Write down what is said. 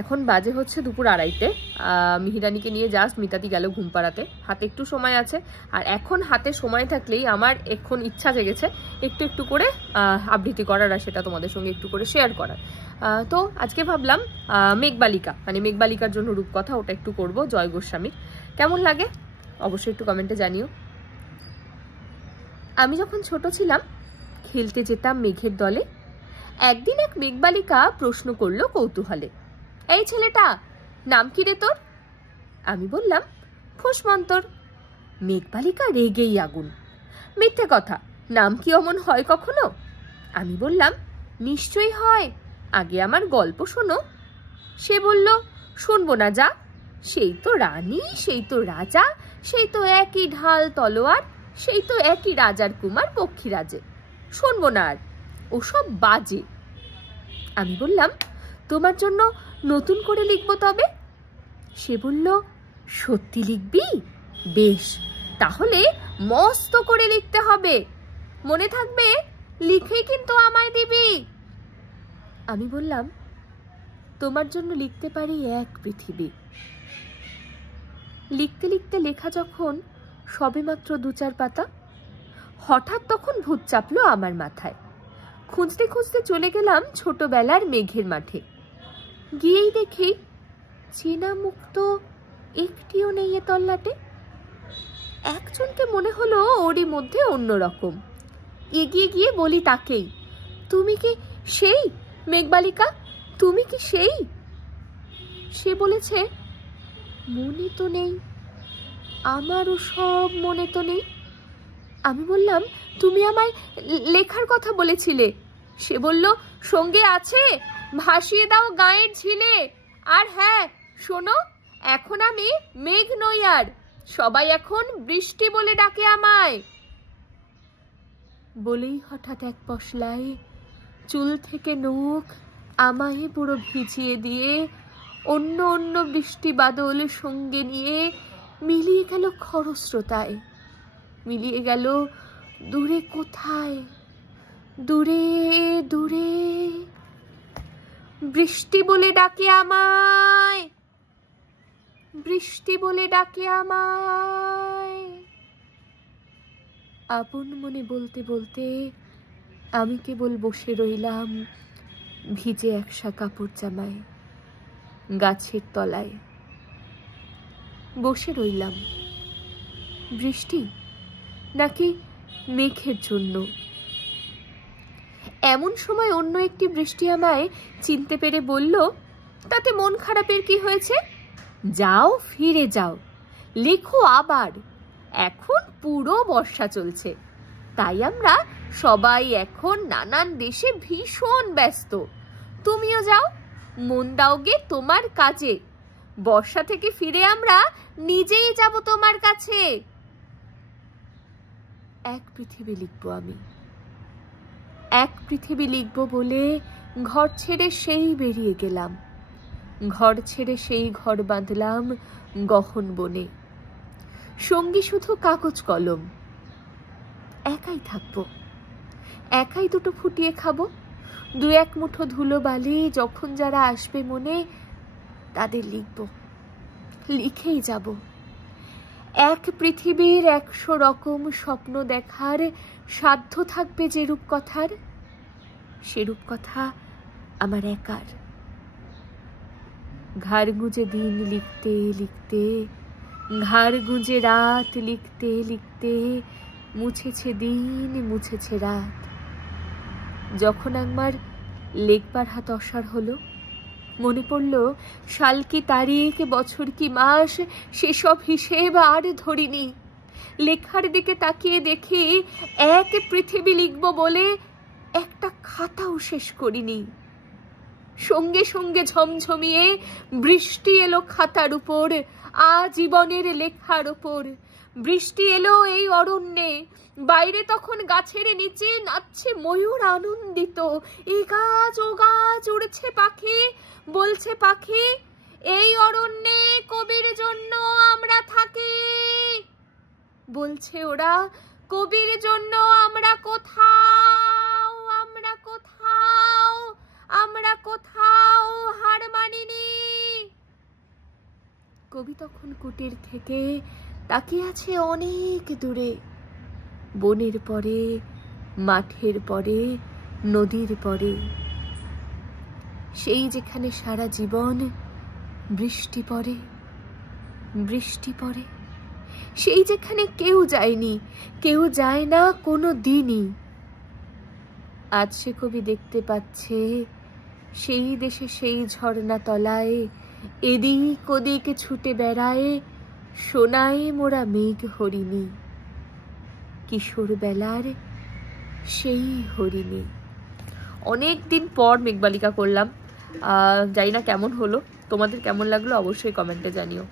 এখন বাজে হচ্ছে দুপুর 2:30। মিহিরানিকে নিয়ে জাস্ট মিতাতি গেল ঘুম পাড়াতে, হাতে একটু সময় আছে। আর এখন হাতে সময় থাকলেই আমার এখন ইচ্ছা জেগেছে একটু একটু করে আবৃত্তি করার, আর সেটা তোমাদের সঙ্গে একটু করে শেয়ার করার। তো আজকে ভাবলাম মেঘবালিকা, মানে মেঘবালিকার জন্য রূপকথা, ওটা একটু করব জয় গোস্বামীর। কেমন লাগে অবশ্যই একটু কমেন্টে জানিও। আমি যখন ছোট ছিলাম খেলতে যেতাম মেঘের দলে। একদিন এক মেঘবালিকা প্রশ্ন করলো কৌতূহলে, এই ছেলেটা নাম কি রে তোর? আমি বললাম ফুসমন্তর। মেঘবালিকা রেগেই আগুন, মিথ্যে কথা, নাম কি অমন হয় কখনো? আমি বললাম নিশ্চয়ই হয়, আগে আমার গল্প শোনো। সে বলল শুনবো না, যা, সেই তো রানী, সেই তো রাজা, সেই তো একই ঢাল তলোয়ার, সেই তো একই রাজার কুমার পক্ষীরাজে, শুনবো না আর, ওসব বাজে। আমি বললাম তোমার জন্য নতুন করে লিখবো তবে। সে বলল সত্যি লিখবি? বেশ, তাহলে মস্ত করে লিখতে হবে, মনে থাকবে লিখেই কিন্তু আমায় দিবি। আমি বললাম তোমার জন্য লিখতে পারি এক পৃথিবী। লিখতে লিখতে লেখা যখন সবেমাত্র 2-4 পাতা, হঠাৎ তখন ভূত চাপলো আমার মাথায়। খুঁজতে খুঁজতে চলে গেলাম ছোটবেলার মেঘের মাঠে। গিয়েই দেখি চেনা মুখ তো একটিও নেই এ তল্লাটে। একজনকে মনে হলো ওরই মধ্যে অন্যরকম। এগিয়ে গিয়ে বলি তাকেই, তুমি কি সেই মেঘবালিকা? তুমি কি সেই? সে বলেছে মনে তো নেই, আমারও সব মনে তো নেই। আমি বললাম তুমি আমায় লেখার কথা বলেছিলে। সে বলল সঙ্গে আছে, ভাসিয়ে দাও গায়ের ঝিলে। আর হ্যাঁ শোনো, এখন আমি মেঘ নই আর, সবাই এখন বৃষ্টি বলে ডাকে আমায়। বলেই হঠাৎ এক পশলায় চুল থেকে নখ আমায় পুরো ভিজিয়ে দিয়ে অন্য অন্য বৃষ্টি বাদল সঙ্গে নিয়ে মিলিয়ে গেল খরস্রোতায়, মিলিয়ে গেল দূরে কোথায়, দূরে দূরে, বৃষ্টি বলে ডাকে আমায়, বৃষ্টি বলে ডাকে আমায়। আপন মনে বলতে বলতে আমি কেবল বসে রইলাম ভিজে একসা কাপড় জামায়, গাছের তলায় বসে রইলাম। বৃষ্টি নাকি মেঘের জন্য? এমন সময় অন্য একটি বৃষ্টি আমায় চিনতে পেরে বলল, তাতে মন খারাপের কি হয়েছে? যাও, ফিরে যাও, লেখো আবার, এখন পুরো বর্ষা চলছে, তাই আমরা সবাই এখন নানান দেশে ভীষণ ব্যস্ত। তুমিও যাও, মন দাওগে তোমার কাজে, বর্ষা থেকে ফিরে আমরা নিজেই যাব তোমার কাছে। এক পৃথিবী লিখবো আমি, এক পৃথিবী লিখবো বলে ঘর ছেড়ে সেই বেরিয়ে গেলাম, ঘর ছেড়ে সেই ঘর বাঁধলাম গহন বনে, সঙ্গী শুধু কাগজ কলম। একাই থাকবো, একাই দুটো ফুটিয়ে খাবো, 2-1 মুঠো ধুলো বালি যখন যারা আসবে মনে তাদের লিখবো, লিখেই যাব। এক পৃথিবীর 100 রকম স্বপ্ন দেখার সাধ্য থাকবে যে রূপকথার, সে রূপকথা আমার একার। ঘাড় গুঁজে দিন লিখতে লিখতে, ঘাড় গুঁজে রাত লিখতে লিখতে, মুছেছে দিন মুছেছে রাত। যখন একবার লেখবার হাত অসাড় হলো, মনে পড়ল সাল কি তারিখ, বছর কি মাস, সেসব হিসেব আর ধরিনি। লেখার দিকে তাকিয়ে দেখি এক পৃথিবী লিখব বলে একটা খাতাও শেষ করিনি। সঙ্গে সঙ্গে ঝমঝমিয়ে বৃষ্টি এলো খাতার উপর, আজীবনের লেখার উপর। বৃষ্টি এলো এই অরণ্যে, বাইরে তখন গাছের নিচে নাচছে ময়ূর আনন্দিত। এ গাছ ও গাছ উড়ছে পাখি, বলছে পাখি এই অরণ্যে কবির জন্য আমরা থাকি। বলছে ওরা কবির জন্য আমরা কোথাও, আমরা কোথাও, আমরা কোথাও হার মানিনি। কবি তখন কুটির থেকে তাকিয়ে আছে অনেক দূরে, বনের পরে, মাঠের পরে, নদীর পরে, সেই যেখানে সারা জীবন বৃষ্টি পড়ে, বৃষ্টি পড়ে, সেই যেখানে কেউ যায়নি, কেউ যায় না কোনো দিনই। আজ সে কবি দেখতে পাচ্ছে সেই দেশে সেই ঝর্ণা তলায় এদিক ওদিক ছুটে বেড়ায় সোনায় মোরা মেঘ হরিণী, কিশোর বেলার সেই হরিণী। অনেক দিন পর মেঘবালিকা করলাম, জানি না কেমন হলো, তোমাদের কেমন লাগলো অবশ্যই কমেন্টে জানিও।